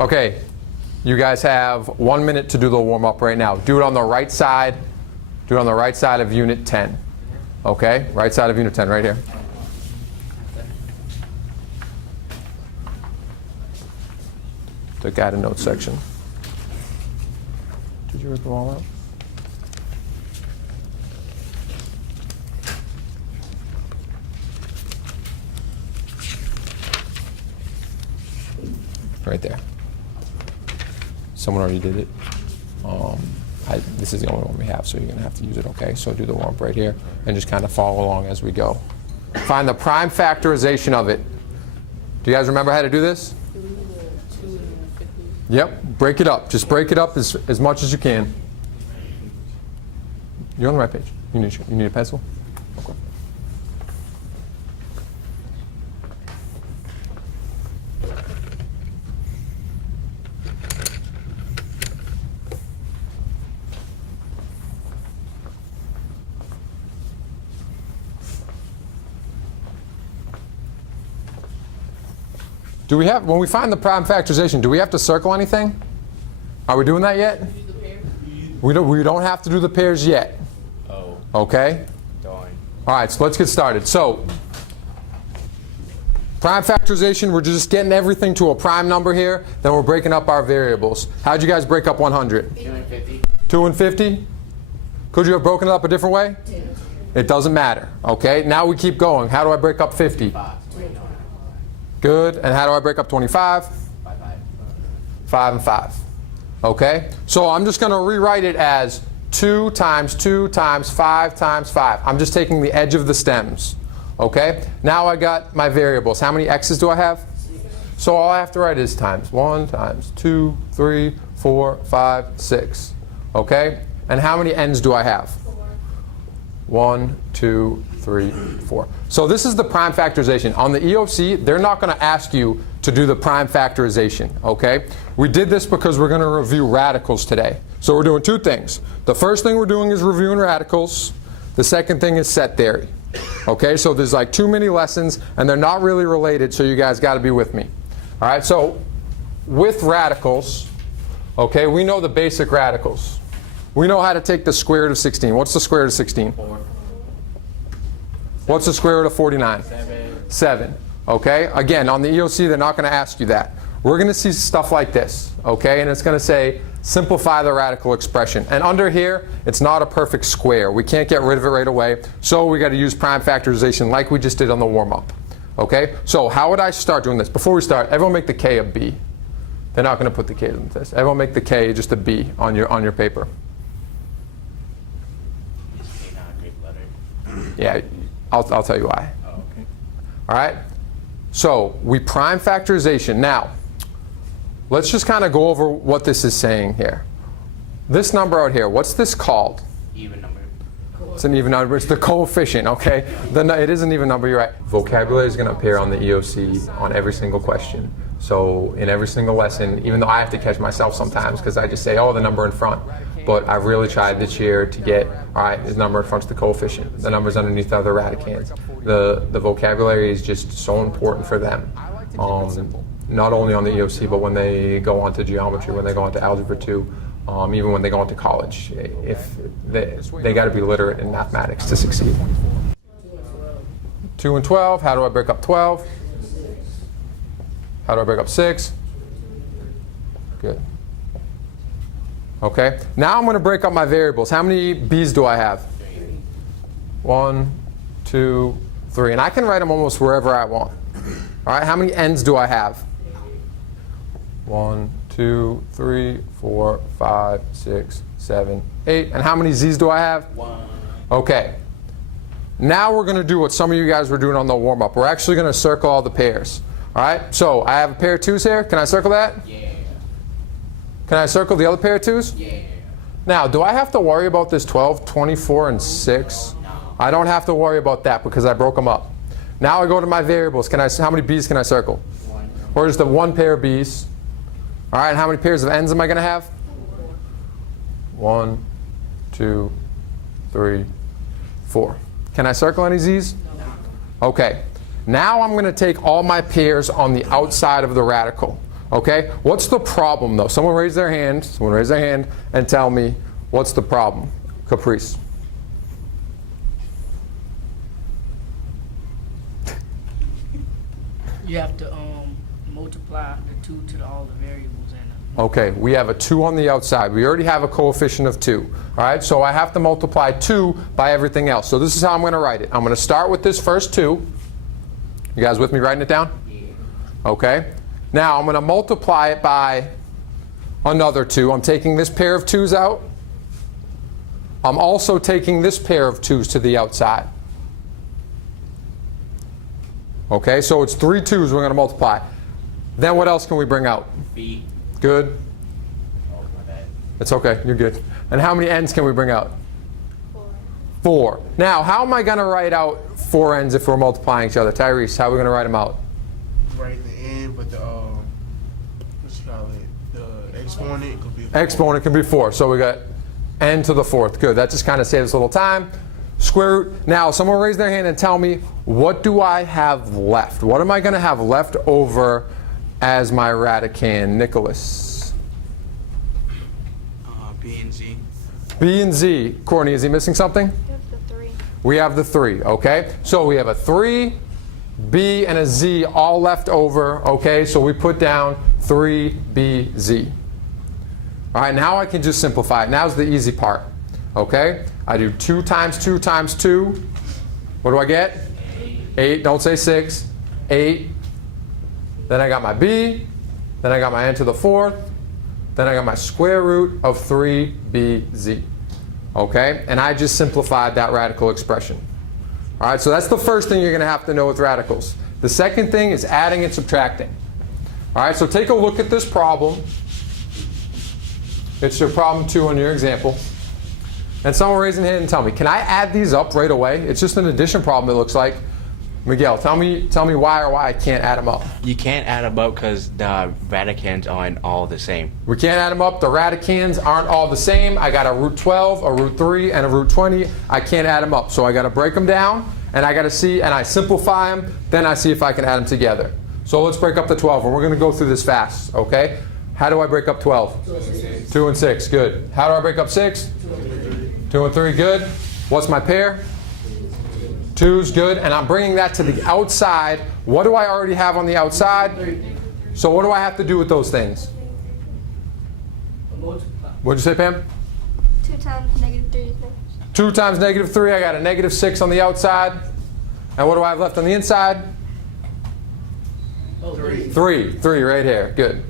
Okay, you guys have 1 minute to do the warm-up right now. Do it on the right side. Do it on the right side of Unit 10. Okay, right side of Unit 10, right here. The guided notes section. Did you rip them all out? Right there. Someone already did it. This is the only one we have, so you're going to have to use it, okay? So do the warm-up right here, and just kind of follow along as we go. Find the prime factorization of it. Do you guys remember how to do this? Yep, break it up. Just break it up as much as you can. You're on the right page. You need a pencil? Okay. Do we have, when we find the prime factorization, do we have to circle anything? Are we doing that yet? We don't have to do the pairs yet. Oh. Okay? Darn. All right, so let's get started. So, prime factorization, we're just getting everything to a prime number here, then we're breaking up our variables. How'd you guys break up 100? 2 and 50. 2 and 50? Could you have broken it up a different way? Yeah. It doesn't matter. Okay, now we keep going. How do I break up 50? 5. Good. And how do I break up 25? 5 and 5. Okay? So I'm just going to rewrite it as 2 times 2 times 5 times 5. I'm just taking the edge of the stems. Okay? Now I got my variables. How many x's do I have? So all I have to write is times 1 times 2, 3, 4, 5, 6. Okay? And how many n's do I have? 1, 2, 3, 4. So this is the prime factorization. On the EOC, they're not going to ask you to do the prime factorization, okay? We did this because we're going to review radicals today. So we're doing two things. The first thing we're doing is reviewing radicals. The second thing is set theory. Okay, so there's like too many lessons, and they're not really related, so you guys got to be with me. All right, so with radicals, okay, we know the basic radicals. We know how to take the square root of 16. What's the square root of 16? 4. What's the square root of 49? 7. Okay? Again, on the EOC, they're not going to ask you that. We're going to see stuff like this. Okay? And it's going to say, simplify the radical expression. And under here, it's not a perfect square. We can't get rid of it right away. So we got to use prime factorization like we just did on the warm-up. Okay? So how would I start doing this? Before we start, everyone make the K a B. They're not going to put the K in this. Everyone make the K just a B on your paper. Is not a great letter? Yeah. I'll tell you why. Oh, okay. All right? So we prime factorization. Now, let's just kind of go over what this is saying here. This number out here, what's this called? Even number. It's an even number. It's the coefficient, okay? It is an even number, you're right. Vocabulary is going to appear on the EOC on every single question. So in every single lesson, even though I have to catch myself sometimes because I just say, oh, the number in front. But I've really tried this year to get, all right, this number in front's the coefficient. The numbers underneath are the radicands. The vocabulary is just so important for them. Not only on the EOC, but when they go on to geometry, when they go on to algebra 2, even when they go on to college. If they got to be literate in mathematics to succeed. 2 and 12, how do I break up 12? How do I break up 6? Good. Okay, now I'm going to break up my variables. How many b's do I have? 1, 2, 3. And I can write them almost wherever I want. All right, how many n's do I have? 1, 2, 3, 4, 5, 6, 7, 8. And how many z's do I have? 1. Okay. Now we're going to do what some of you guys were doing on the warm-up. We're actually going to circle all the pairs. All right, so I have a pair of 2's here. Can I circle that? Yeah. Can I circle the other pair of 2's? Yeah. Now, do I have to worry about this 12, 24, and 6? No. I don't have to worry about that because I broke them up. Now I go to my variables. How many b's can I circle? 1. Or just the one pair of b's? All right, how many pairs of n's am I going to have? 1, 2, 3, 4. Can I circle any z's? No. Okay. Now I'm going to take all my pairs on the outside of the radical. Okay, what's the problem though? Someone raise their hand and tell me what's the problem. Caprice. You have to multiply the 2 to all the variables in it. Okay, we have a 2 on the outside. We already have a coefficient of 2. All right, so I have to multiply 2 by everything else. So this is how I'm going to write it. I'm going to start with this first 2. You guys with me writing it down? Okay. Now I'm going to multiply it by another 2. I'm taking this pair of 2's out. I'm also taking this pair of 2's to the outside. Okay, so it's 3 2's we're going to multiply. Then what else can we bring out? B. Good. Oh, my bad. It's okay, you're good. And how many n's can we bring out? 4. Now, how am I going to write out 4 n's if we're multiplying each other? Tyrese, how are we going to write them out? Right the end, but the what you call it? The exponent could be 4. Exponent can be 4. So we got n to the 4th. Good. That just kind of saves a little time. Square root. Now, someone raise their hand and tell me, what do I have left? What am I going to have left over as my radicand? Nicholas. B and Z. B and Z. Courtney, is he missing something? We have the 3. We have the 3. Okay. So we have a 3, B, and a Z all left over. Okay. So we put down 3BZ. All right. Now I can just simplify it. Now's the easy part. Okay. I do 2 times 2 times 2. What do I get? 8. Don't say 6. 8. Then I got my B. Then I got my n to the 4th. Then I got my square root of 3BZ. Okay? And I just simplified that radical expression. All right, so that's the first thing you're going to have to know with radicals. The second thing is adding and subtracting. All right, so take a look at this problem. It's your problem 2 on your example. And someone raise their hand and tell me, can I add these up right away? It's just an addition problem, it looks like. Miguel, tell me why I can't add them up. You can't add them up because the radicands aren't all the same. We can't add them up. The radicands aren't all the same. I got a root 12, a root 3, and a root 20. I can't add them up. So I got to break them down, and I got to see, and I simplify them. Then I see if I can add them together. So let's break up the 12, and we're going to go through this fast, okay? How do I break up 12? 2 and 6, good. How do I break up 6? 2 and 3, good. What's my pair? 2's good, and I'm bringing that to the outside. What do I already have on the outside? So what do I have to do with those things? Multiply. What'd you say, Pam? 2 times negative 3 is negative 2 times negative 3, I got a negative 6 on the outside. And what do I have left on the inside? 3 right here, good.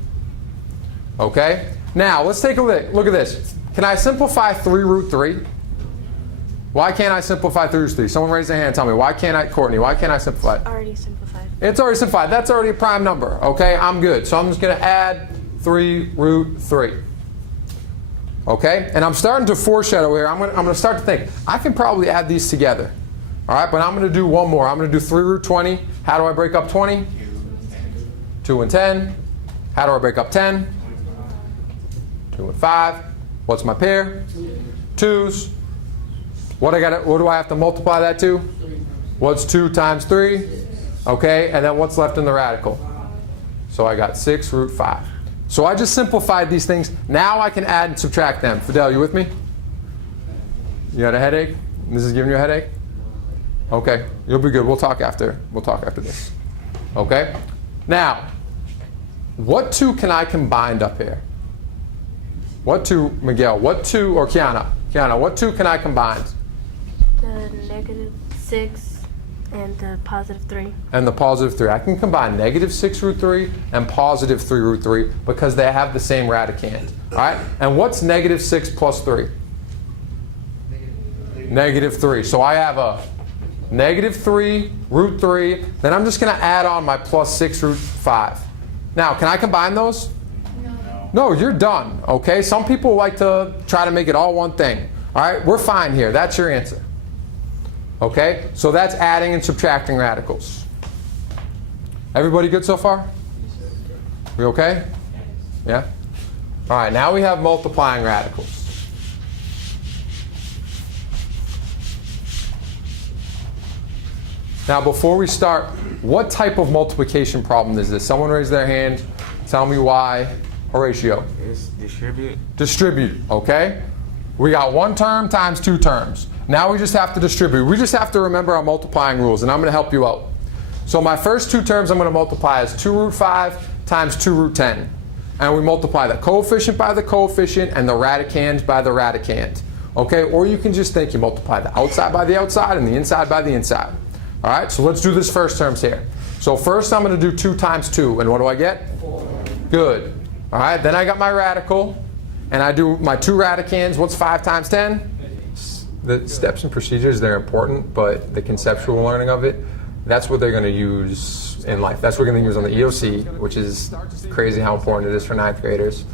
Okay, now let's take a look at this. Can I simplify 3 root 3? Why can't I simplify 3 root 3? Someone raise their hand and tell me, why can't I, Courtney, why can't I simplify it? already simplified. It's already simplified. That's already a prime number. Okay, I'm good. So I'm just going to add 3 root 3. Okay, and I'm starting to foreshadow here. I'm going to start to think, I can probably add these together. All right, but I'm going to do one more. I'm going to do 3 root 20. How do I break up 20? 2 and 10. How do I break up 10? 2 and 5. What's my pair? 2's. What do I have to multiply that to? What's 2 times 3? Okay, and then what's left in the radical? So I got 6 root 5. So I just simplified these things. Now I can add and subtract them. Fidel, you with me? You got a headache? This is giving you a headache? Okay, you'll be good. We'll talk after this. Okay? Now, what 2 can I combine up here? What 2, Miguel? What 2, or Kiana? Kiana, what 2 can I combine? The negative 6 and the positive 3. And the positive 3. I can combine negative 6 root 3 and positive 3 root 3 because they have the same radicand. All right? And what's negative 6 plus 3? Negative 3. So I have a negative 3 root 3. Then I'm just going to add on my plus 6 root 5. Now, can I combine those? No, you're done. Okay? Some people like to try to make it all one thing. All right? We're fine here. That's your answer. Okay? So that's adding and subtracting radicals. Everybody good so far? We okay? Yeah? All right, now we have multiplying radicals. Now before we start, what type of multiplication problem is this? Someone raise their hand. Tell me why, Horatio. It's distribute. Distribute, okay? We got one term times two terms. Now we just have to distribute. We just have to remember our multiplying rules, and I'm going to help you out. So my first two terms I'm going to multiply as 2 root 5 times 2 root 10. And we multiply the coefficient by the coefficient and the radicand by the radicand. Okay, or you can just think you multiply the outside by the outside and the inside by the inside. All right, so let's do this first terms here. So first I'm going to do 2 times 2, and what do I get? 4. Good. All right, then I got my radical, and I do my 2 radicands. What's 5 times 10? The steps and procedures, they're important, but the conceptual learning of it, that's what they're going to use in life. That's what we're going to use on the EOC, which is crazy how important it is for 9th graders.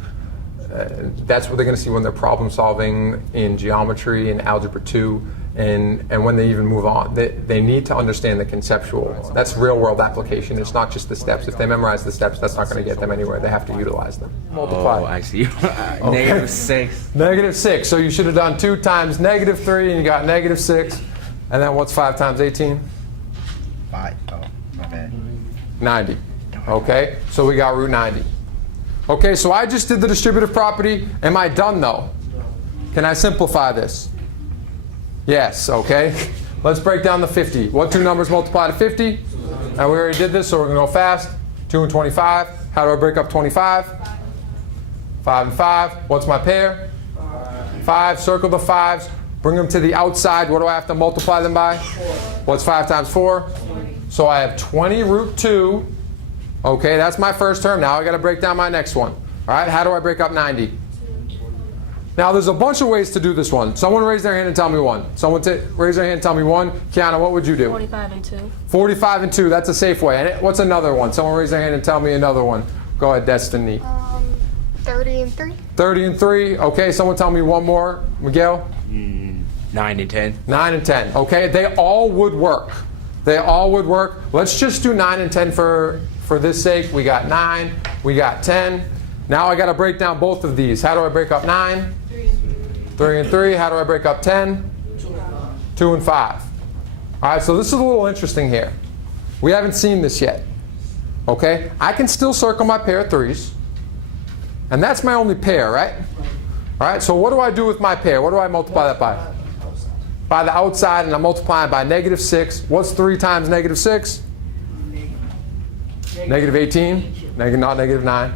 That's what they're going to see when they're problem solving in geometry and algebra 2, and when they even move on. They need to understand the conceptual. That's real world application. It's not just the steps. If they memorize the steps, that's not going to get them anywhere. They have to utilize them. Multiply. Oh, I see. Okay. -6. -6. So you should have done 2 times -3, and you got -6. And then what's 5 times 18? 5. Oh, my bad. 90. Okay, so we got root 90. Okay, so I just did the distributive property. Am I done though? Can I simplify this? Yes, okay. Let's break down the 50. What two numbers multiply to 50? And we already did this, so we're going to go fast. 2 and 25. How do I break up 25? 5 and 5. What's my pair? 5. Circle the 5s. Bring them to the outside. What do I have to multiply them by? 4. What's 5 times 4? 20. So I have 20 root 2. Okay, that's my first term. Now I got to break down my next one. All right, how do I break up 90? Now there's a bunch of ways to do this one. Someone raise their hand and tell me one. Someone raise their hand and tell me one. Kiana, what would you do? 45 and 2. 45 and 2, that's a safe way. And what's another one? Someone raise their hand and tell me another one. Go ahead, Destiny. 30 and 3. 30 and 3. Okay, someone tell me one more. Miguel? 9 and 10. 9 and 10. Okay, they all would work. They all would work. Let's just do 9 and 10 for this sake. We got 9, we got 10. Now I got to break down both of these. How do I break up 9? 3 and 3. How do I break up 10? 2 and 5. All right, so this is a little interesting here. We haven't seen this yet. Okay, I can still circle my pair of 3s. And that's my only pair, right? All right, so what do I do with my pair? What do I multiply that by? By the outside, and I'm multiplying by -6. What's 3 times -6? -18. Not -9.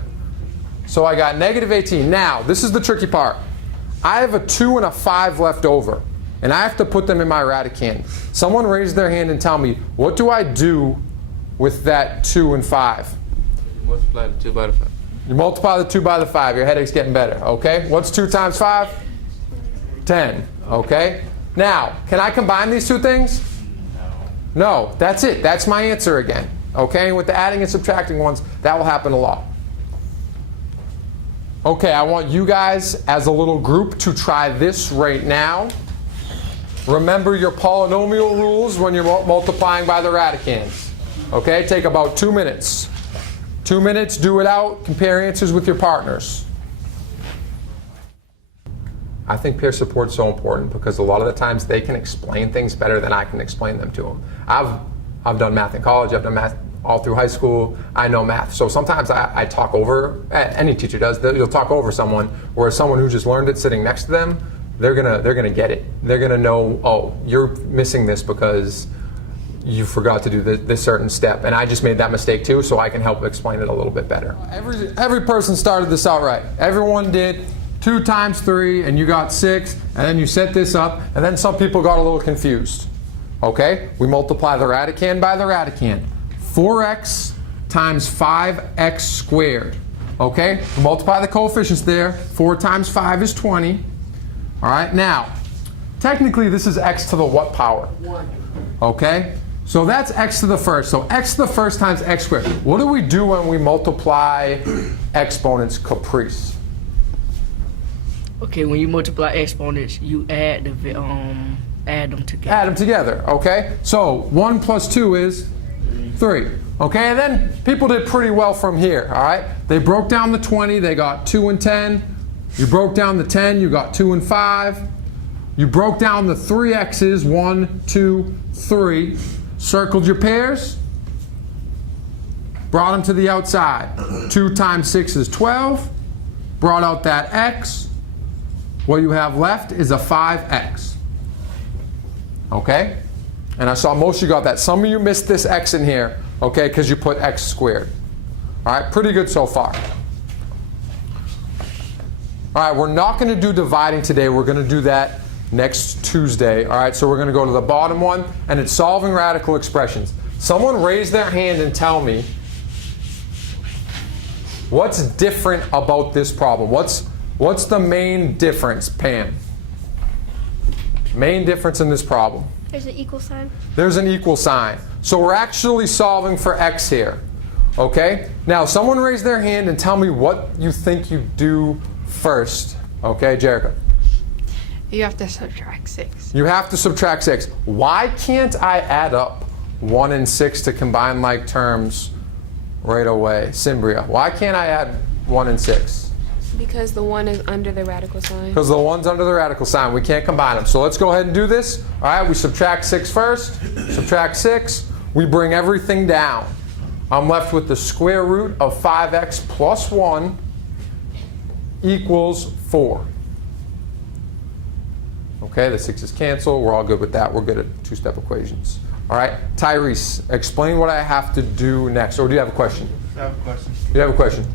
So I got -18. Now, this is the tricky part. I have a 2 and a 5 left over, and I have to put them in my radicand. Someone raise their hand and tell me, what do I do with that 2 and 5? Multiply the 2 by the 5. You multiply the 2 by the 5. Your headache's getting better, okay? What's 2 times 5? 10, okay? Now, can I combine these two things? No, that's it. That's my answer again, okay? And with the adding and subtracting ones, that will happen a lot. Okay, I want you guys as a little group to try this right now. Remember your polynomial rules when you're multiplying by the radicands. Okay, take about 2 minutes. 2 minutes, do it out, compare answers with your partners. I think peer support's so important because a lot of the times they can explain things better than I can explain them to them. I've done math in college, I've done math all through high school. I know math. So sometimes I talk over, any teacher does, you'll talk over someone, whereas someone who just learned it sitting next to them, they're gonna get it. They're gonna know, oh, you're missing this because you forgot to do this certain step. And I just made that mistake too, so I can help explain it a little bit better. Every person started this out right. Everyone did 2 times 3, and you got 6, and then you set this up, and then some people got a little confused. Okay, we multiply the radicand by the radicand. 4x times 5x squared. Okay, we multiply the coefficients there. 4 times 5 is 20. All right, now, technically this is x to the what power? 1. Okay, so that's x to the first. So x to the first times x squared. What do we do when we multiply exponents caprice? Okay, when you multiply exponents, you add them together. Add them together, okay? So 1 plus 2 is 3. Okay, and then people did pretty well from here, all right? They broke down the 20, they got 2 and 10. You broke down the 10, you got 2 and 5. You broke down the 3 x's, 1, 2, 3. Circled your pairs. brought them to the outside. 2 times 6 is 12. Brought out that x. What you have left is a 5x. Okay? And I saw most of you got that. Some of you missed this x in here, okay, because you put x squared. All right, pretty good so far. All right, we're not going to do dividing today. We're going to do that next Tuesday. All right, so we're going to go to the bottom one, and it's solving radical expressions. Someone raise their hand and tell me what's different about this problem. What's the main difference, Pam? Main difference in this problem? There's an equal sign. There's an equal sign. So we're actually solving for x here. Okay? Now, someone raise their hand and tell me what you think you do first. Okay, Jerica? You have to subtract 6. You have to subtract 6. Why can't I add up 1 and 6 to combine like terms right away? Cimbria, why can't I add 1 and 6? Because the 1 is under the radical sign. Because the 1's under the radical sign. We can't combine them. So let's go ahead and do this. All right, we subtract 6 first. Subtract 6. We bring everything down. I'm left with the square root of 5x plus 1 equals 4. Okay, the 6's cancel. We're all good with that. We're good at two-step equations. All right, Tyrese, explain what I have to do next. Or do you have a question? I have a question. Do you have a question?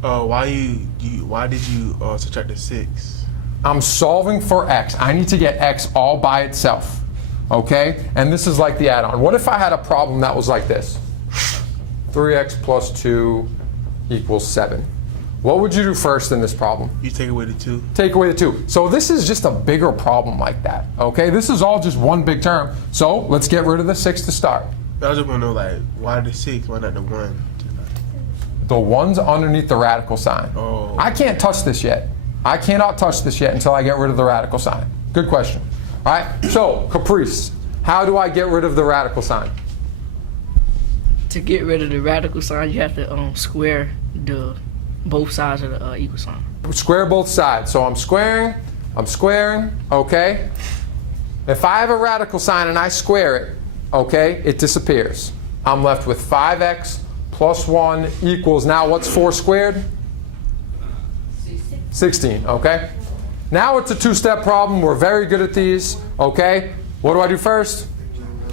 Why did you subtract the 6? I'm solving for x. I need to get x all by itself. Okay? And this is like the add-on. What if I had a problem that was like this? 3x plus 2 equals 7. What would you do first in this problem? You take away the 2. Take away the 2. So this is just a bigger problem like that. Okay? This is all just one big term. So let's get rid of the 6 to start. I just want to know, like, why the 6? Why not the 1? The 1's underneath the radical sign. Oh. I can't touch this yet. I cannot touch this yet until I get rid of the radical sign. Good question. All right, so Caprice, how do I get rid of the radical sign? To get rid of the radical sign, you have to square both sides of the equal sign. Square both sides. So I'm squaring, okay? If I have a radical sign and I square it, okay, it disappears. I'm left with 5x plus 1 equals, now what's 4 squared? 16, okay? Now it's a two-step problem. We're very good at these, okay? What do I do first?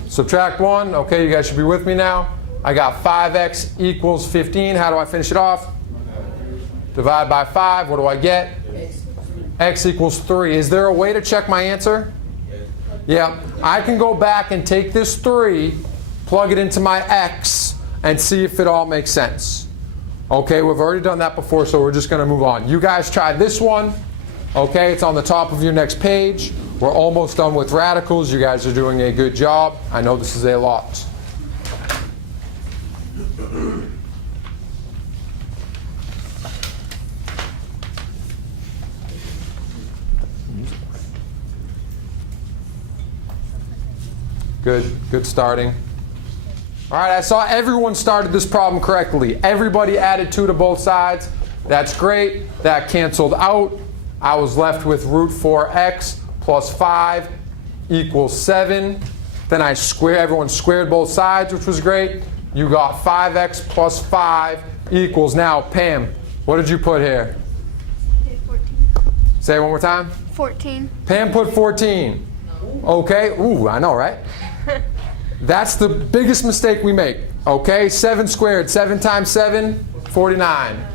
Subtract 1. Okay, you guys should be with me now. I got 5x equals 15. How do I finish it off? Divide by 5. What do I get? X equals 3. Is there a way to check my answer? Yeah. I can go back and take this 3, plug it into my x, and see if it all makes sense. Okay, we've already done that before, so we're just going to move on. You guys try this one. Okay, it's on the top of your next page. We're almost done with radicals. You guys are doing a good job. I know this is a lot. Good starting. All right, I saw everyone started this problem correctly. Everybody added 2 to both sides. That's great. That canceled out. I was left with root 4x plus 5 equals 7. Then everyone squared both sides, which was great. You got 5x plus 5 equals, now Pam, what did you put here? 14. Say it one more time. 14. Pam put 14. Okay, ooh, I know, right? That's the biggest mistake we make. Okay, 7 squared, 7 times 7, 49.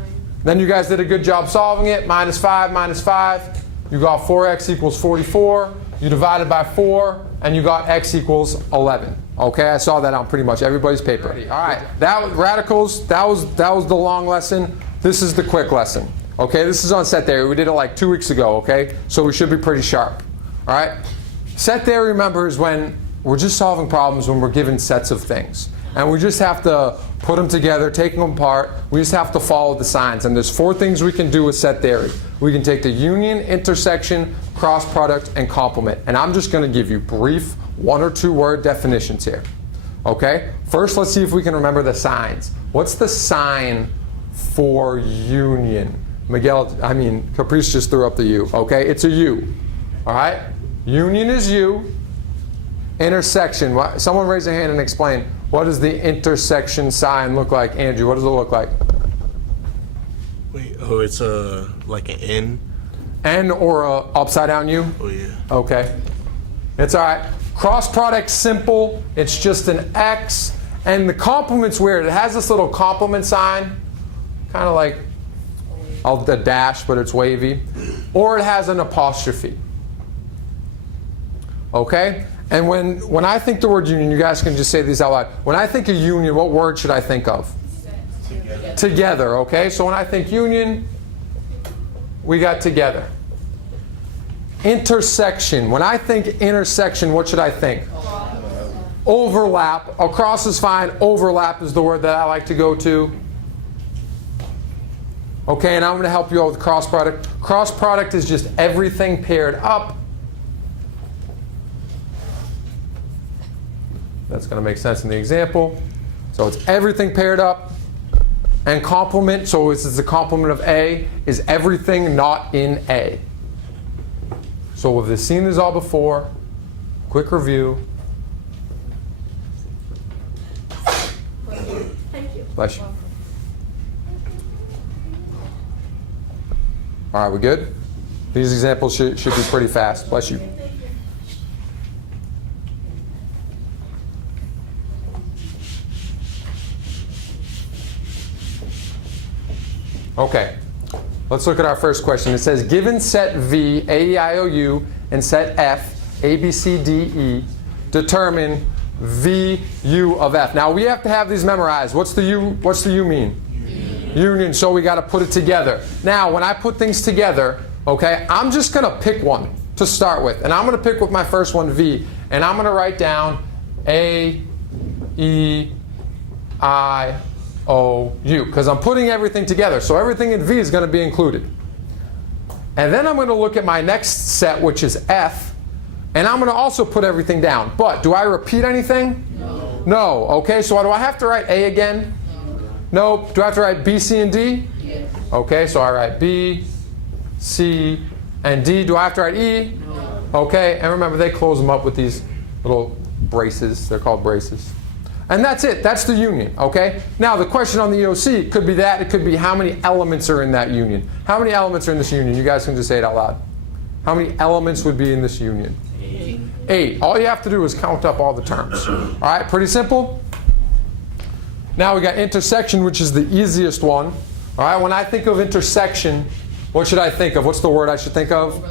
Then you guys did a good job solving it. Minus 5, minus 5. You got 4x equals 44. You divided by 4, and you got x equals 11. Okay, I saw that on pretty much everybody's paper. All right, that was radicals. That was the long lesson. This is the quick lesson. Okay, this is on set theory. We did it like 2 weeks ago. Okay, so we should be pretty sharp. All right, set theory, remember, is when we're just solving problems when we're given sets of things. And we just have to put them together, take them apart. We just have to follow the signs. And there's 4 things we can do with set theory. We can take the union, intersection, cross product, and complement. And I'm just going to give you brief 1 or 2 word definitions here. Okay? First, let's see if we can remember the signs. What's the sign for union? Caprice just threw up the U. Okay? It's a U. All right? Union is U. Intersection. Someone raise a hand and explain. What does the intersection sign look like? Andrew, what does it look like? Wait, oh, it's like an N. N or a upside down U? Oh yeah. Okay. It's all right. Cross product's simple. It's just an X. And the complement's weird. It has this little complement sign, kind of like a dash, but it's wavy. Or it has an apostrophe. Okay? And when I think the word union, you guys can just say these out loud. When I think of union, what word should I think of? Together, okay? So when I think union, we got together. Intersection. When I think intersection, what should I think? Overlap. Across is fine. Overlap is the word that I like to go to. Okay, and I'm going to help you out with cross product. Cross product is just everything paired up. That's going to make sense in the example. So it's everything paired up. And complement, so this is the complement of A, is everything not in A. So we've seen this all before. Quick review. Thank you. Bless you. All right, we good? These examples should be pretty fast. Bless you. Okay, let's look at our first question. It says, given set V, A, E, I, O, U, and set F, A, B, C, D, E, determine V, U of F. Now we have to have these memorized. What's the U mean? Union, so we got to put it together. Now, when I put things together, okay, I'm just going to pick one to start with. And I'm going to pick with my first one, V. And I'm going to write down A, E, I, O, U. Because I'm putting everything together. So everything in V is going to be included. And then I'm going to look at my next set, which is F. And I'm going to also put everything down. But do I repeat anything? No. No. Okay, so do I have to write A again? No. Do I have to write B, C, and D? Yes. Okay, so I write B, C, and D. Do I have to write E? No. Okay, and remember they close them up with these little braces. They're called braces. And that's it. That's the union, okay? Now the question on the EOC could be that. It could be how many elements are in that union. How many elements are in this union? You guys can just say it out loud. How many elements would be in this union? 8. 8. All you have to do is count up all the terms. All right, pretty simple. Now we got intersection, which is the easiest one. All right, when I think of intersection, what should I think of? What's the word I should think of?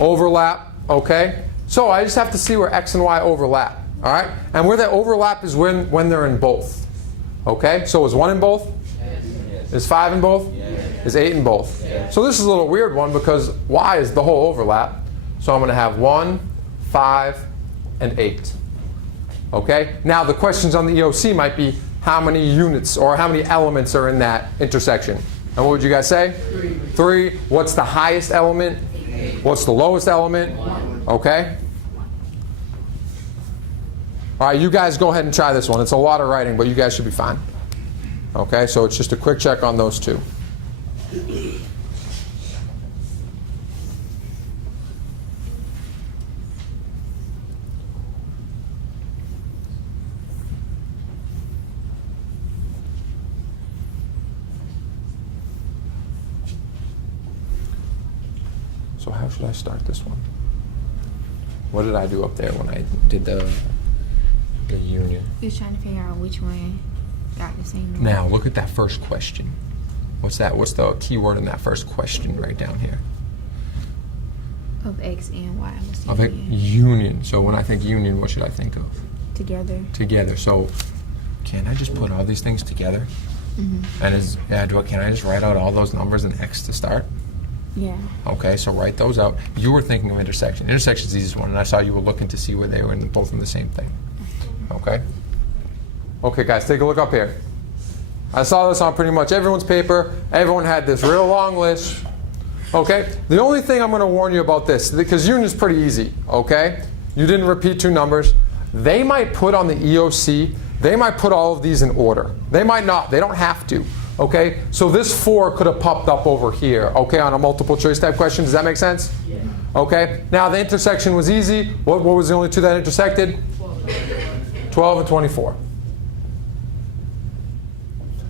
Overlap, okay? So I just have to see where X and Y overlap, all right? And where that overlap is when they're in both, okay? So is 1 in both? Yes. Is 5 in both? Yes. Is 8 in both? Yes. So this is a little weird one because Y is the whole overlap. So I'm going to have 1, 5, and 8, okay? Now the questions on the EOC might be, how many units or how many elements are in that intersection? And what would you guys say? 3. 3. What's the highest element? 8. What's the lowest element? 1. Okay. All right, you guys go ahead and try this one. It's a lot of writing, but you guys should be fine. Okay, so it's just a quick check on those two. So how should I start this one? What did I do up there when I did the union? You're trying to figure out which one got the same number. Now look at that first question. What's that? What's the key word in that first question right down here? Of X and Y. Of a union. So when I think union, what should I think of? Together. Together. So can I just put all these things together? Mm-hmm. And can I just write out all those numbers in X to start? Yeah. Okay, so write those out. You were thinking of intersection. Intersection is the easiest one, and I saw you were looking to see where they were both in the same thing. Okay? Okay, guys, take a look up here. I saw this on pretty much everyone's paper. Everyone had this real long list. Okay? The only thing I'm going to warn you about this, because union is pretty easy, okay? You didn't repeat 2 numbers. They might put on the EOC, they might put all of these in order. They might not. They don't have to. Okay, so this 4 could have popped up over here, okay, on a multiple choice type question. Does that make sense? Yeah. Okay, now the intersection was easy. What was the only 2 that intersected? 12 and 24.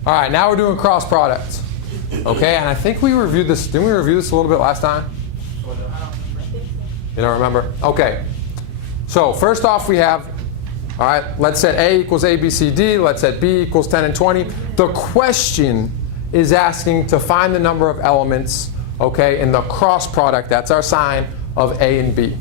All right, now we're doing cross product. Okay, and I think we reviewed this. Didn't we review this a little bit last time? You don't remember? Okay. So first off, we have, all right, let's set A equals A, B, C, D. Let's set B equals 10 and 20. The question is asking to find the number of elements, okay, in the cross product, that's our sign, of A and B.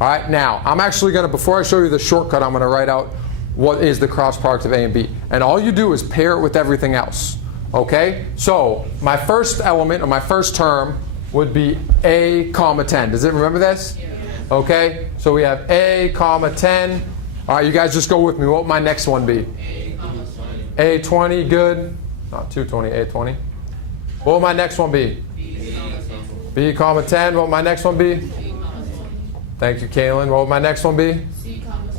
All right, now, I'm actually going to, before I show you the shortcut, I'm going to write out what is the cross product of A and B. And all you do is pair it with everything else. Okay? So, my first element, or my first term, would be A, comma 10. Does it remember this? Yeah. Okay? So we have A, comma 10. All right, you guys just go with me. What would my next one be? A, comma 20. A, 20, good. Not 220, A, 20. What would my next one be? B, comma 10. B, comma 10. What would my next one be? C, comma 20. Thank you, Kaylin. What would my next one be? C, comma 2.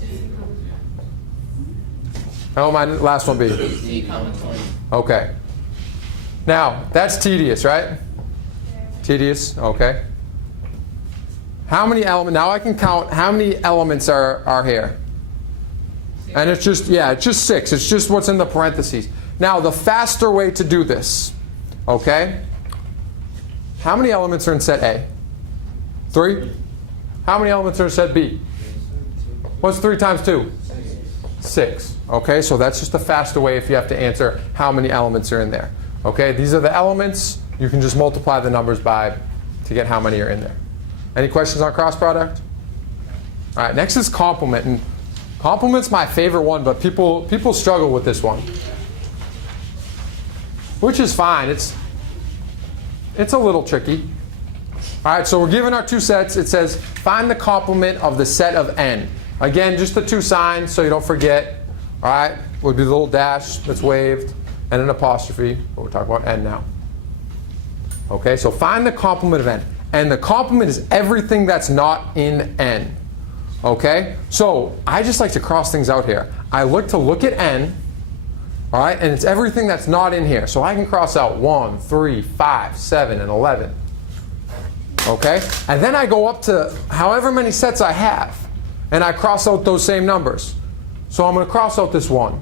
How would my last one be? C, comma 20. Okay. Now, that's tedious, right? Tedious, okay. How many elements, now I can count how many elements are here. And it's just, yeah, it's just 6. It's just what's in the parentheses. Now, the faster way to do this, okay? How many elements are in set A? 3? How many elements are in set B? What's 3 times 2? 6. Okay, so that's just a faster way if you have to answer how many elements are in there. Okay, these are the elements. You can just multiply the numbers by to get how many are in there. Any questions on cross product? All right, next is complement. And complement's my favorite one, but people struggle with this one, which is fine. It's a little tricky. All right, so we're given our 2 sets. It says find the complement of the set of n. Again, just the 2 signs so you don't forget. All right, would be the little dash that's waved and an apostrophe, but we're talking about n now. Okay, so find the complement of n. And the complement is everything that's not in n. Okay, so I just like to cross things out here. I look at n, all right, and it's everything that's not in here. So I can cross out 1, 3, 5, 7, and 11. Okay, and then I go up to however many sets I have, and I cross out those same numbers. So I'm going to cross out this 1.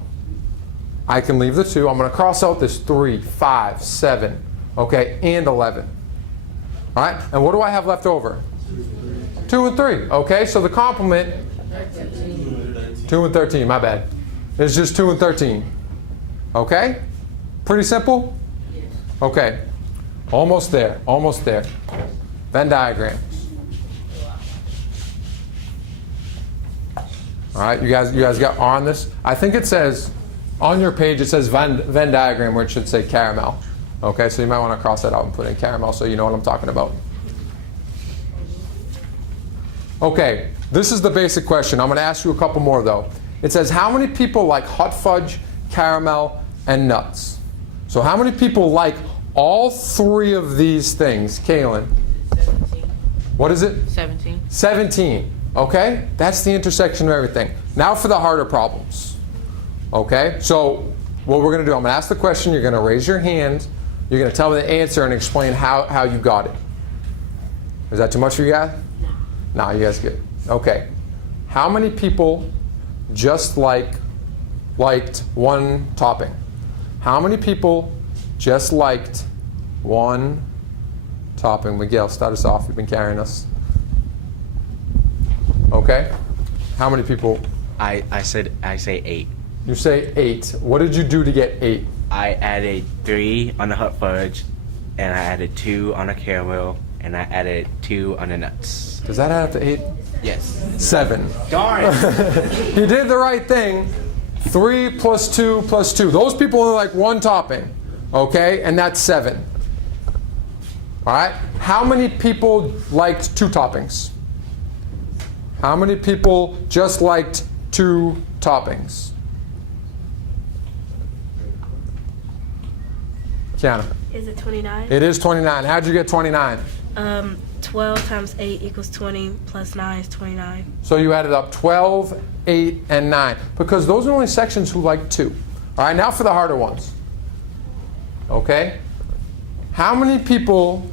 I can leave the 2. I'm going to cross out this 3, 5, 7, okay, and 11. All right, and what do I have left over? 2 and 3. Okay, so the complement, 2 and 13, my bad. It's just 2 and 13. Okay? Pretty simple? Okay. Almost there, almost there. Venn diagrams. All right, you guys got on this? I think it says, on your page it says Venn diagram where it should say caramel. Okay, so you might want to cross that out and put in caramel so you know what I'm talking about. Okay, this is the basic question. I'm going to ask you a couple more though. It says how many people like hot fudge, caramel, and nuts? So how many people like all 3 of these things? Kaylin? 17. What is it? 17. 17. Okay, that's the intersection of everything. Now for the harder problems. Okay, so what we're going to do, I'm going to ask the question, you're going to raise your hand, you're going to tell me the answer and explain how you got it. Is that too much for you guys? No. No, you guys get it. Okay. How many people just liked 1 topping? How many people just liked 1 topping? Miguel, start us off. You've been carrying us. Okay. How many people? I say 8. You say 8. What did you do to get 8? I added 3 on the hot fudge, and I added 2 on the caramel, and I added 2 on the nuts. Does that add up to 8? Yes. 7. Darn! He did the right thing. 3 plus 2 plus 2. Those people only like 1 topping. Okay? And that's 7. All right? How many people liked 2 toppings? How many people just liked 2 toppings? Kiana. Is it 29? It is 29. How'd you get 29? 12 times 8 equals 20 plus 9 is 29. So you added up 12, 8, and 9. Because those are only sections who like 2. All right, now for the harder ones. Okay? How many people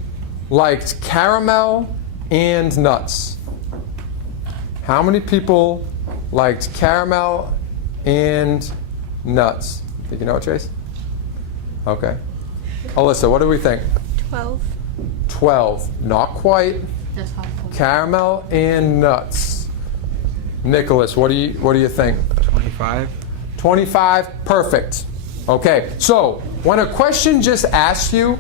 liked caramel and nuts? How many people liked caramel and nuts? Think you know it, Chase? Okay. Alyssa, what do we think? 12. 12. Not quite. That's helpful. Caramel and nuts. Nicholas, what do you think? 25. 25. Perfect. Okay. So when a question just asks you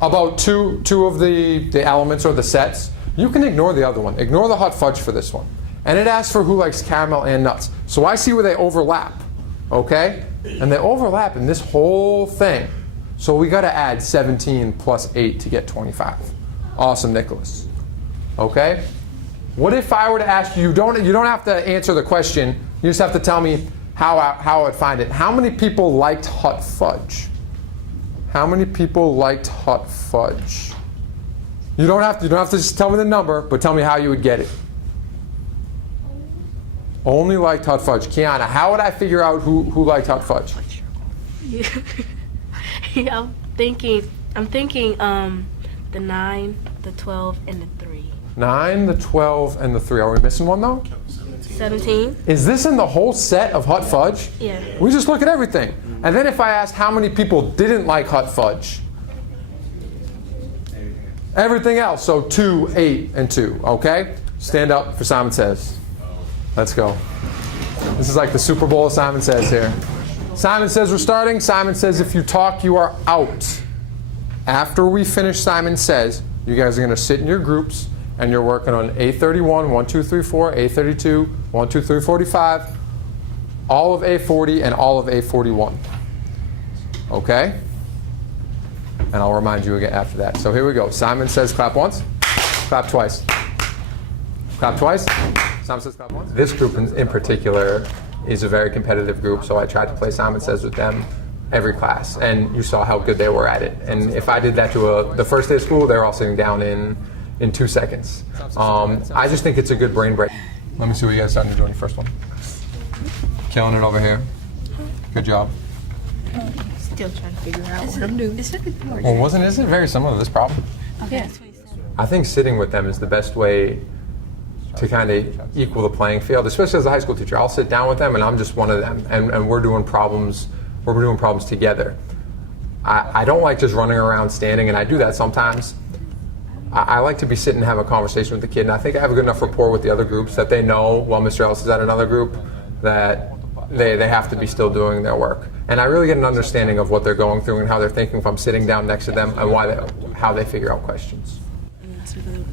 about two of the elements or the sets, you can ignore the other one. Ignore the hot fudge for this one. And it asks for who likes caramel and nuts. So I see where they overlap. Okay? And they overlap in this whole thing. So we got to add 17 plus 8 to get 25. Awesome, Nicholas. Okay? What if I were to ask you, you don't have to answer the question, you just have to tell me how I would find it. How many people liked hot fudge? How many people liked hot fudge? You don't have to just tell me the number, but tell me how you would get it. Only liked hot fudge. Kiana, how would I figure out who liked hot fudge? Yeah, I'm thinking the 9, the 12, and the 3. 9, the 12, and the 3. Are we missing one though? 17? Is this in the whole set of hot fudge? Yeah. We just look at everything. And then if I ask how many people didn't like hot fudge? Everything else. So 2, 8, and 2. Okay? Stand up for Simon Says. Let's go. This is like the Super Bowl of Simon Says here. Simon Says we're starting. Simon Says if you talk, you are out. After we finish Simon Says, you guys are going to sit in your groups and you're working on A31, 1, 2, 3, 4, A32, 1, 2, 3, 45, all of A40 and all of A41. Okay? And I'll remind you again after that. So here we go. Simon Says clap once, clap twice. Clap twice. Simon Says clap once. This group in particular is a very competitive group, so I tried to play Simon Says with them every class, and you saw how good they were at it. And if I did that to the first day of school, they're all sitting down in 2 seconds. I just think it's a good brain break. Let me see what you guys starting to do on your first one. Killing it over here. Good job. Still trying to figure out what I'm doing. Well, isn't it very similar to this problem? Okay. I think sitting with them is the best way to kind of equal the playing field, especially as a high school teacher. I'll sit down with them and I'm just one of them, and we're doing problems together. I don't like just running around standing, and I do that sometimes. I like to be sitting and have a conversation with the kid, and I think I have a good enough rapport with the other groups that they know while Mr. Ellis is at another group that they have to be still doing their work. And I really get an understanding of what they're going through and how they're thinking if I'm sitting down next to them and how they figure out questions.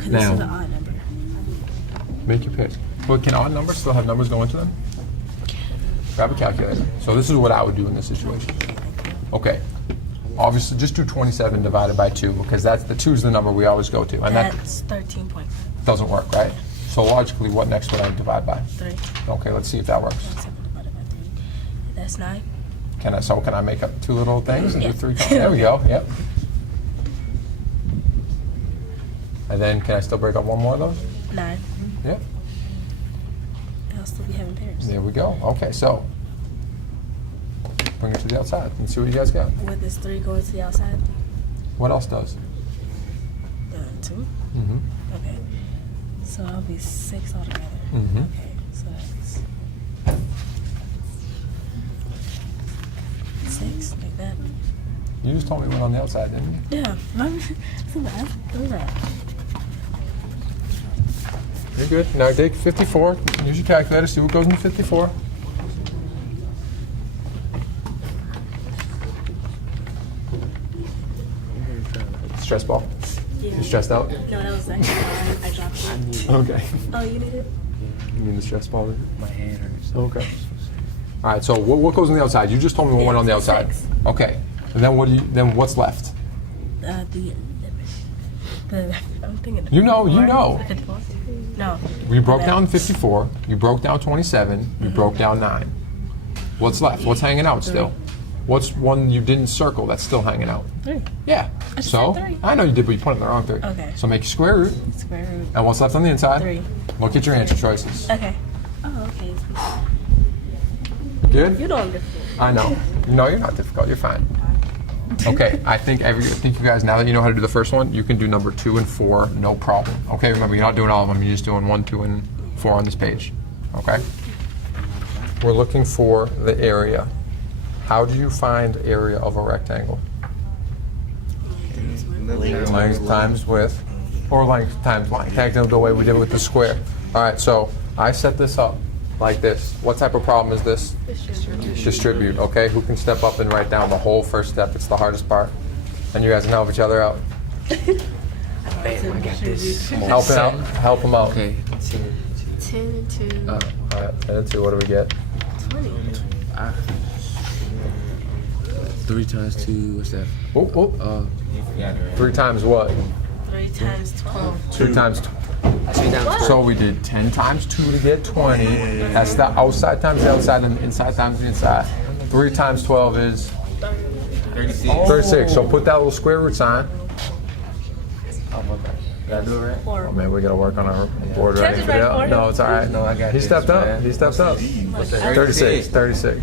Now, make your pick. But can odd numbers still have numbers going to them? Grab a calculator. So this is what I would do in this situation. Okay. Obviously, just do 27 divided by 2 because the 2 is the number we always go to. And That's 13.5. doesn't work, right? So logically, what next would I divide by? 3. Okay, let's see if that works. 7 divided by 3. That's 9. Can I make up 2 little things and do 3 times? There we go, yep. And then can I still break up one more of those? 9. Yep. I'll still be having pairs. There we go. Okay, so bring it to the outside and see what you guys got. With this 3 going to the outside? What else does? 2. Mm-hmm. Okay. So I'll be 6 altogether. Mm-hmm. Okay. So that's 6, like that. You just told me what on the outside, didn't you? Yeah. So that's that. You're good. Now take 54. Use your calculator. See what goes into 54. Stress ball. Yeah. You stressed out? No, that was actually I dropped it. Okay. Oh, you need it? You mean the stress ball? My hand hurts. Okay. All right. So what goes on the outside? You just told me what went on the outside. 6. Okay. And then what's left? I'm thinking. You know. The 54? No. You broke down 54. You broke down 27. You broke down 9. What's left? What's hanging out still? What's one you didn't circle that's still hanging out? 3. Yeah. just So said 3. I know you did, but you put it in the wrong 3. Okay. So make your square root. Square root. And what's left on the inside? 3. Look at your answer choices. Okay. Oh, okay. Good? You know I'm difficult. I know. No, you're not difficult. You're fine. Okay, I think you guys, now that you know how to do the first one, you can do number 2 and 4, no problem. Okay, remember, you're not doing all of them. You're just doing 1, 2, and 4 on this page. Okay? We're looking for the area. How do you find area of a rectangle? Length times width, or length times length. Technically, the way we did it with the square. All right, so I set this up like this. What type of problem is this? Distribute. Okay, who can step up and write down the whole first step? It's the hardest part. And you guys can help each other out. Bam, I got this. Help him out. Help him out. Okay. 10 and 2. All right, 10 and 2, what do we get? 20. 3 times 2, what's that? Oh, oh. 3 times what? 3 times 12. 2 times 12. So we did 10 times 2 to get 20. That's the outside times the outside and the inside times the inside. 3 times 12 is 36. So put that little square root sign. Did I do it right? Oh man, we gotta work on our board Can I right just now. write No, it's all right. No, I got He this, stepped up. man. He stepped up. 36. 36.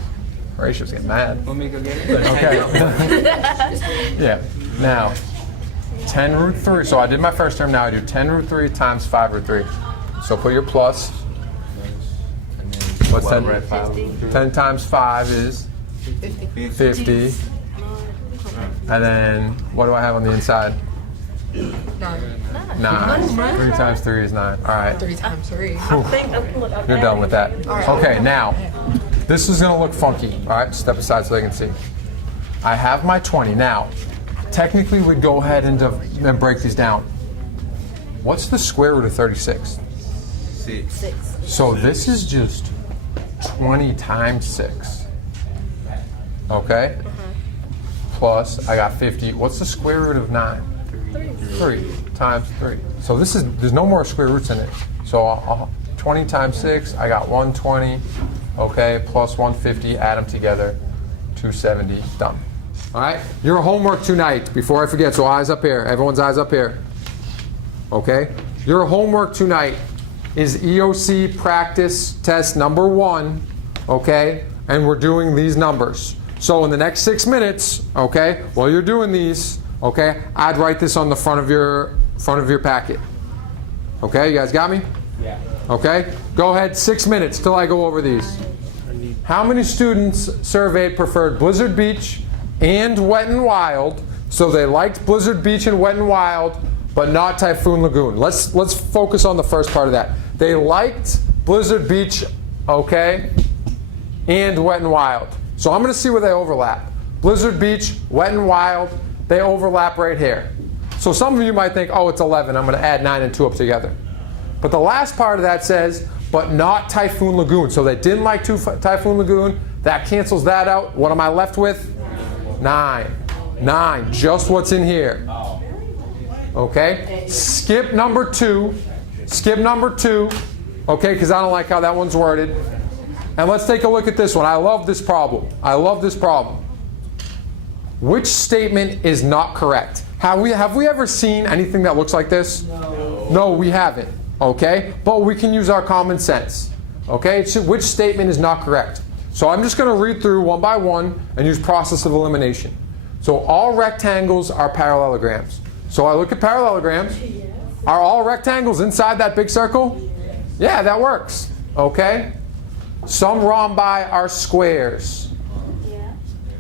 Horatio's getting mad. Want me to go get it? Okay. Yeah. Now, 10 root 3. So I did my first term. Now I do 10 root 3 times 5 root 3. So put your plus. And then What's what, 10? right, 5? 10 times 5 is 50. And then what do I have on the inside? 9. 3 times 3 is 9. All right. 3 times 3. You're done with that. Okay, now, this is going to look funky. All right, step aside so they can see. I have my 20. Now, technically, we'd go ahead and break these down. What's the square root of 36? 6. So this is just 20 times 6. Okay? Plus, I got 50. What's the square root of 9? 3 times 3. So there's no more square roots in it. So 20 times 6, I got 120. Okay, plus 150, add them together, 270, done. All right, your homework tonight, before I forget, so eyes up here, everyone's eyes up here. Okay, your homework tonight is EOC practice test number 1, okay, and we're doing these numbers. So in the next 6 minutes, okay, while you're doing these, okay, I'd write this on the front of your packet. Okay, you guys got me? Yeah. Okay, go ahead, 6 minutes till I go over these. How many students surveyed preferred Blizzard Beach and Wet n Wild? So they liked Blizzard Beach and Wet n Wild, but not Typhoon Lagoon. Let's focus on the first part of that. They liked Blizzard Beach, okay, and Wet n Wild. So I'm going to see where they overlap. Blizzard Beach, Wet n Wild, they overlap right here. So some of you might think, oh, it's 11. I'm going to add 9 and 2 up together. But the last part of that says, but not Typhoon Lagoon. So they didn't like Typhoon Lagoon. That cancels that out. What am I left with? 9. 9, just what's in here. Okay? Skip number 2. Skip number 2. Okay, because I don't like how that one's worded. And let's take a look at this one. I love this problem. I love this problem. Which statement is not correct? Have we ever seen anything that looks like this? No, we haven't. Okay? But we can use our common sense. Okay? Which statement is not correct? So I'm just going to read through one by one and use process of elimination. So all rectangles are parallelograms. So I look at parallelograms. Are all rectangles inside that big circle? Yeah, that works. Okay? Some rhombi are squares.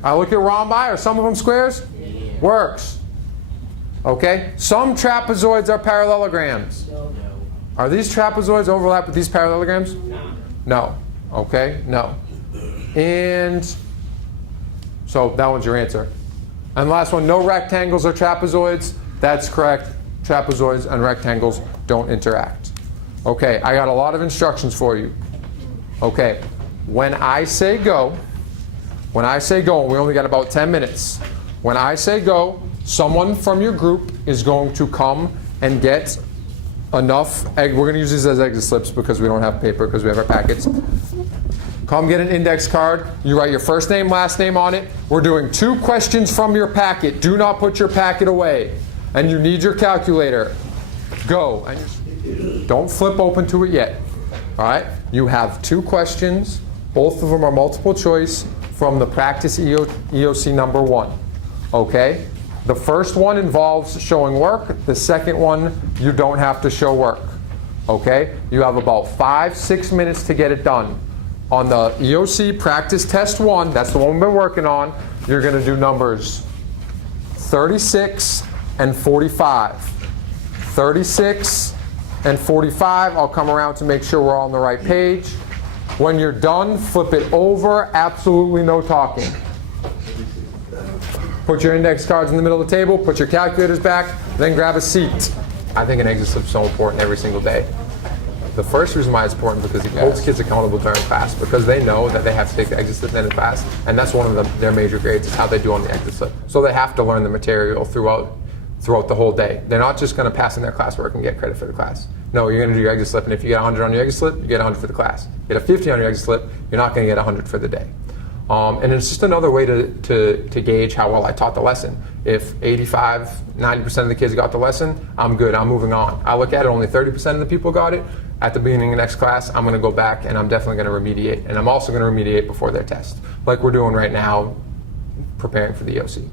I look at rhombi. Are some of them squares? Works. Okay? Some trapezoids are parallelograms. Are these trapezoids overlap with these parallelograms? No. Okay? No. And so that one's your answer. And the last one, no rectangles are trapezoids. That's correct. Trapezoids and rectangles don't interact. Okay, I got a lot of instructions for you. Okay, when I say go, and we only got about 10 minutes. When I say go, someone from your group is going to come and get enough egg. We're going to use these as exit slips because we don't have paper because we have our packets. Come get an index card. You write your first name, last name on it. We're doing 2 questions from your packet. Do not put your packet away. And you need your calculator. Go. And don't flip open to it yet. All right? You have 2 questions. Both of them are multiple choice from the practice EOC number 1. Okay? The first one involves showing work. The second one, you don't have to show work. Okay? You have about 5-6 minutes to get it done. On the EOC practice test 1, that's the one we've been working on, you're going to do numbers 36 and 45. 36 and 45, I'll come around to make sure we're all on the right page. When you're done, flip it over, absolutely no talking. Put your index cards in the middle of the table, put your calculators back, then grab a seat. I think an exit slip is so important every single day. The first reason why it's important because it holds kids accountable during class, because they know that they have to take the exit slip in class, and that's one of their major grades is how they do on the exit slip. So they have to learn the material throughout the whole day. They're not just going to pass in their classwork and get credit for the class. No, you're going to do your exit slip, and if you get 100 on your exit slip, you get 100 for the class. You get a 50 on your exit slip, you're not going to get 100 for the day. And it's just another way to gauge how well I taught the lesson. If 85, 90% of the kids got the lesson, I'm good, I'm moving on. I look at it, only 30% of the people got it. At the beginning of the next class, I'm going to go back and I'm definitely going to remediate. And I'm also going to remediate before their test, like we're doing right now, preparing for the EOC.